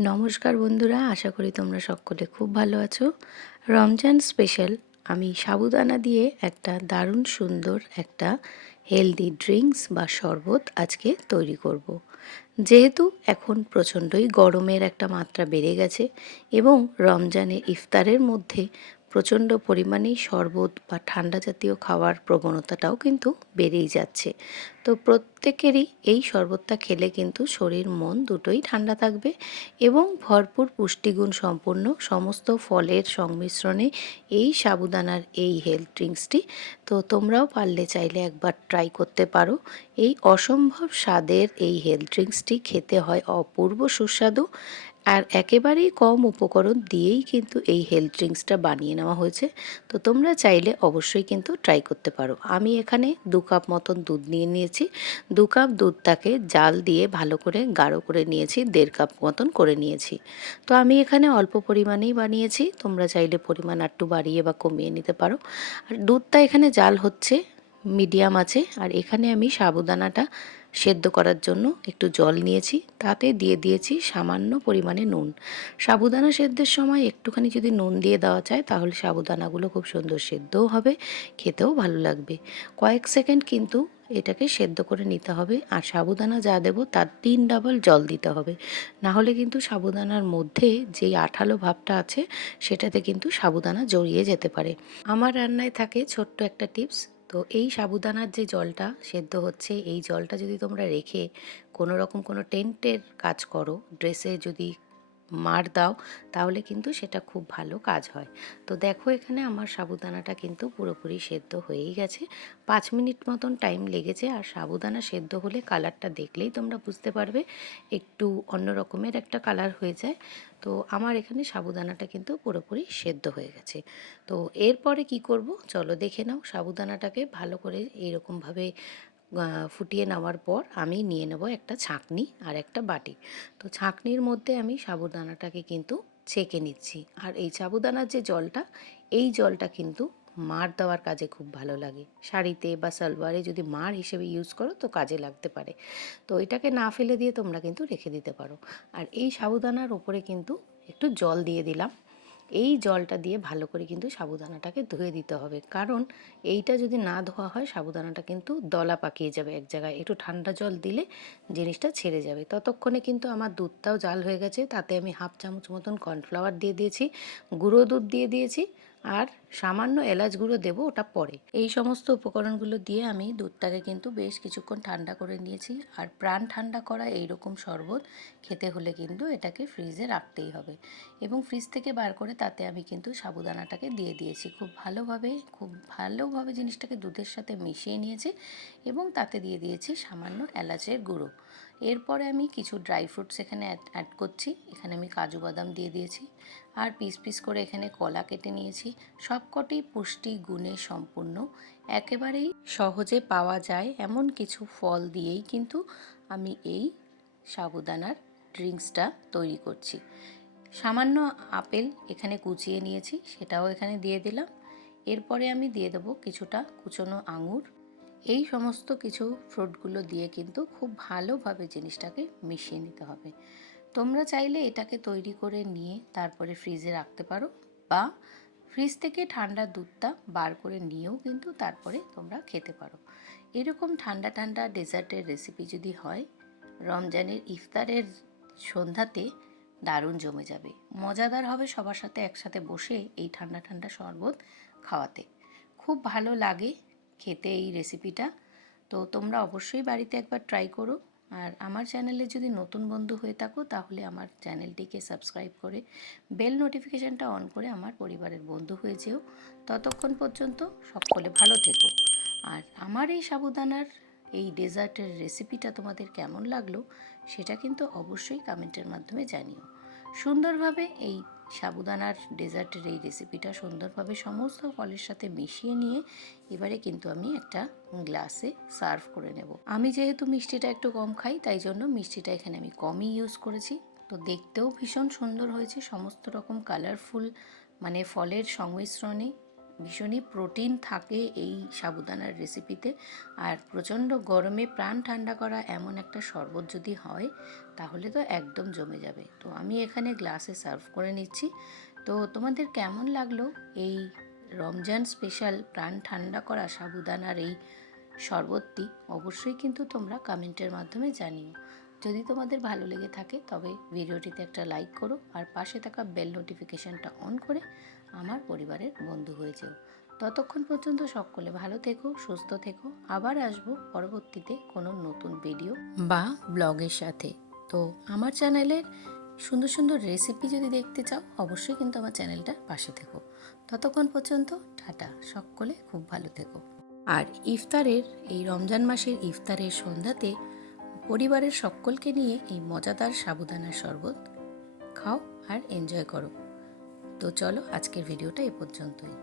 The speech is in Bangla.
নমস্কার বন্ধুরা, আশা করি তোমরা সকলে খুব ভালো আছো রমজান স্পেশাল আমি সাবুদানা দিয়ে একটা দারুণ সুন্দর একটা হেলদি ড্রিঙ্কস বা শরবত আজকে তৈরি করব। যেহেতু এখন প্রচণ্ডই গরমের একটা মাত্রা বেড়ে গেছে এবং রমজানের ইফতারের মধ্যে প্রচণ্ড পরিমাণেই শরবত বা ঠান্ডা জাতীয় খাওয়ার প্রবণতাটাও কিন্তু বেড়েই যাচ্ছে। তো প্রত্যেকেরই এই শরবতটা খেলে কিন্তু শরীর, মন দুটোই ঠান্ডা থাকবে এবং ভরপুর পুষ্টিগুণ সম্পন্ন সমস্ত ফলের সংমিশ্রণে এই সাবুদানার এই হেলথ ড্রিঙ্কসটি তো তোমরাও পারলে চাইলে একবার ট্রাই করতে পারো। এই অসম্ভব স্বাদের এই হেলথ ড্রিঙ্কসটি খেতে হয় অপূর্ব সুস্বাদু আর একেবারেই কম উপকরণ দিয়েই কিন্তু এই হেলথ ড্রিঙ্কসটা বানিয়ে নেওয়া হয়েছে। তো তোমরা চাইলে অবশ্যই কিন্তু ট্রাই করতে পারো। আমি এখানে দু কাপ মতন দুধ নিয়ে নিয়েছি। দু কাপ দুধটাকে জাল দিয়ে ভালো করে গাঢ় করে নিয়েছি, দেড় কাপ মতন করে নিয়েছি। তো আমি এখানে অল্প পরিমাণেই বানিয়েছি। তোমরা চাইলে পরিমাণ একটু বাড়িয়ে বা কমিয়ে নিতে পারো। আর দুধটা এখানে জাল হচ্ছে মিডিয়াম আছে আর এখানে আমি সাবুদানাটা সেদ্ধ করার জন্য একটু জল নিয়েছি। তাতে দিয়ে দিয়েছি সামান্য পরিমাণে নুন। সাবুদানা সেদ্ধের সময় একটুখানি যদি নুন দিয়ে দেওয়া যায় তাহলে সাবুদানাগুলো খুব সুন্দর সেদ্ধও হবে, খেতেও ভালো লাগবে। কয়েক সেকেন্ড কিন্তু এটাকে সেদ্ধ করে নিতে হবে আর সাবুদানা যা দেবো তার তিন ডাবল জল দিতে হবে। না হলে কিন্তু সাবুদানার মধ্যে যেই আঠালো ভাবটা আছে সেটাতে কিন্তু সাবুদানা জড়িয়ে যেতে পারে। আমার রান্নায় থাকে ছোট্ট একটা টিপস তো এই সাবুদানার যে জলটা সেদ্ধ হচ্ছে, এই জলটা যদি তোমরা রেখে কোনো রকম কোনো টেন্টের কাজ করো, ড্রেসে যদি মার দাও, তাহলে কিন্তু সেটা খুব ভালো কাজ হয়। তো দেখো এখানে আমার সাবুদানাটা কিন্তু পুরোপুরি সেদ্ধ হয়েই গেছে। পাঁচ মিনিট মতন টাইম লেগেছে, আর সাবুদানা সেদ্ধ হলে কালারটা দেখলেই তোমরা বুঝতে পারবে, একটু অন্য রকমের একটা কালার হয়ে যায়। তো আমার এখানে সাবুদানাটা কিন্তু পুরোপুরি সেদ্ধ হয়ে গেছে। তো এরপরে কি করব? চলো দেখে নাও সাবুদানাটাকে ভালো করে এইরকমভাবে ফুটিয়ে নেওয়ার পর আমি নিয়ে নেব একটা ছাঁকনি আর একটা বাটি। তো ছাঁকনির মধ্যে আমি সাবুদানাটাকে কিন্তু ছেঁকে নিচ্ছি। আর এই সাবুদানার যে জলটা, এই জলটা কিন্তু মার দেওয়ার কাজে খুব ভালো লাগে। শাড়িতে বা সালোয়ারে যদি মার হিসেবে ইউজ করো তো কাজে লাগতে পারে। তো এটাকে না ফেলে দিয়ে তোমরা কিন্তু রেখে দিতে পারো। আর এই সাবুদানার ওপরে কিন্তু একটু জল দিয়ে দিলাম। এই জলটা দিয়ে ভালো করে কিন্তু সাবুদানাটাকে ধুয়ে দিতে হবে। কারণ এইটা যদি না ধোয়া হয়, সাবুদানাটা কিন্তু দলা পাকিয়ে যাবে এক জায়গায়। একটু ঠান্ডা জল দিলে জিনিসটা ছেড়ে যাবে। ততক্ষণে কিন্তু আমার দুধটাও জাল হয়ে গেছে। তাতে আমি হাফ চামচ মতন কর্নফ্লাওয়ার দিয়ে দিয়েছি, গুঁড়ো দুধ দিয়ে দিয়েছি আর সামান্য এলাচ গুঁড়ো দেবো ওটা পরে। এই সমস্ত উপকরণগুলো দিয়ে আমি দুধটাকে কিন্তু বেশ কিছুক্ষণ ঠান্ডা করে নিয়েছি। আর প্রাণ ঠান্ডা করা এই রকম শরবত খেতে হলে কিন্তু এটাকে ফ্রিজে রাখতেই হবে। এবং ফ্রিজ থেকে বার করে তাতে আমি কিন্তু সাবুদানাটাকে দিয়ে দিয়েছি। খুব ভালোভাবে খুব ভালোভাবে জিনিসটাকে দুধের সাথে মিশিয়ে নিয়েছি এবং তাতে দিয়ে দিয়েছি সামান্য এলাচের গুঁড়ো। এরপরে আমি কিছু ড্রাই ফ্রুটস এখানে অ্যাড করছি। এখানে আমি কাজু বাদাম দিয়ে দিয়েছি। আর পিস পিস করে এখানে কলা কেটে নিয়েছি। সবকটি পুষ্টি গুণে সম্পূর্ণ। একেবারেই সহজে পাওয়া যায় এমন কিছু ফল দিয়েই কিন্তু আমি এই সাবুদানার ড্রিঙ্কসটা তৈরি করছি। সামান্য আপেল এখানে কুচিয়ে নিয়েছি, সেটাও এখানে দিয়ে দিলাম। এরপরে আমি দিয়ে দেবো কিছুটা কুচনো আঙুর। এই সমস্ত কিছু ফ্রুটগুলো দিয়ে কিন্তু খুব ভালোভাবে জিনিসটাকে মিশিয়ে নিতে হবে। তোমরা চাইলে এটাকে তৈরি করে নিয়ে তারপরে ফ্রিজে রাখতে পারো বা ফ্রিজ থেকে ঠান্ডা দুধটা বার করে নিয়েও কিন্তু তারপরে তোমরা খেতে পারো। এরকম ঠান্ডা ঠান্ডা ডেজার্টের রেসিপি যদি হয়, রমজানের ইফতারের সন্ধ্যাতে দারুণ জমে যাবে। মজাদার হবে সবার সাথে একসাথে বসে এই ঠান্ডা ঠান্ডা শরবত খাওয়াতে। খুব ভালো লাগে খেতে এই রেসিপিটা তো তোমরা অবশ্যই বাড়িতে একবার ট্রাই করো। আর আমার চ্যানেলে যদি নতুন বন্ধু হয়ে থাকো, তাহলে আমার চ্যানেলটিকে সাবস্ক্রাইব করে বেল নোটিফিকেশানটা অন করে আমার পরিবারের বন্ধু হয়ে যেও। ততক্ষণ পর্যন্ত সকলে ভালো থেকো। আর আমার এই সাবুদানার এই ডেজার্টের রেসিপিটা তোমাদের কেমন লাগল, সেটা কিন্তু অবশ্যই কমেন্টের মাধ্যমে জানিও। সুন্দরভাবে এই সাবুদানার ডেজার্টের এই রেসিপিটা সুন্দরভাবে সমস্ত ফলের সাথে মিশিয়ে নিয়ে এবারে কিন্তু আমি একটা গ্লাসে সার্ভ করে নেব। আমি যেহেতু মিষ্টিটা একটু কম খাই, তাই জন্য মিষ্টিটা এখানে আমি কমই ইউজ করেছি। তো দেখতেও ভীষণ সুন্দর হয়েছে, সমস্ত রকম কালারফুল মানে ফলের সংমিশ্রণে ভীষণই প্রোটিন থাকে এই সাবুদানার রেসিপিতে আর প্রচণ্ড গরমে প্রাণ ঠান্ডা করা এমন একটা শরবত যদি হয়, তাহলে তো একদম জমে যাবে। তো আমি এখানে গ্লাসে সার্ভ করে নিচ্ছি। তো তোমাদের কেমন লাগল এই রমজান স্পেশাল প্রাণ ঠান্ডা করা সাবুদানার এই শরবতটি? অবশ্যই কিন্তু তোমরা কমেন্টের মাধ্যমে জানিও। যদি তোমাদের ভালো লেগে থাকে, তবে ভিডিওটিতে একটা লাইক করো আর পাশে থাকা বেল নোটিফিকেশানটা অন করে আমার পরিবারের বন্ধু হয়ে যেও। ততক্ষণ পর্যন্ত সকলে ভালো থেকো, সুস্থ থেকো। আবার আসব পরবর্তীতে কোনো নতুন ভিডিও বা ব্লগের সাথে। তো আমার চ্যানেলের সুন্দর সুন্দর রেসিপি যদি দেখতে চাও, অবশ্যই কিন্তু আমার চ্যানেলটার পাশে থেকো। ততক্ষণ পর্যন্ত টাটা। সকলে খুব ভালো থেকো। আর ইফতারের, এই রমজান মাসের ইফতারের সন্ধ্যাতে পরিবারের সকলকে নিয়ে এই মজাদার সাবুদানার শরবত খাও আর এনজয় করো। তো চলো আজকের ভিডিওটা এ পর্যন্তই।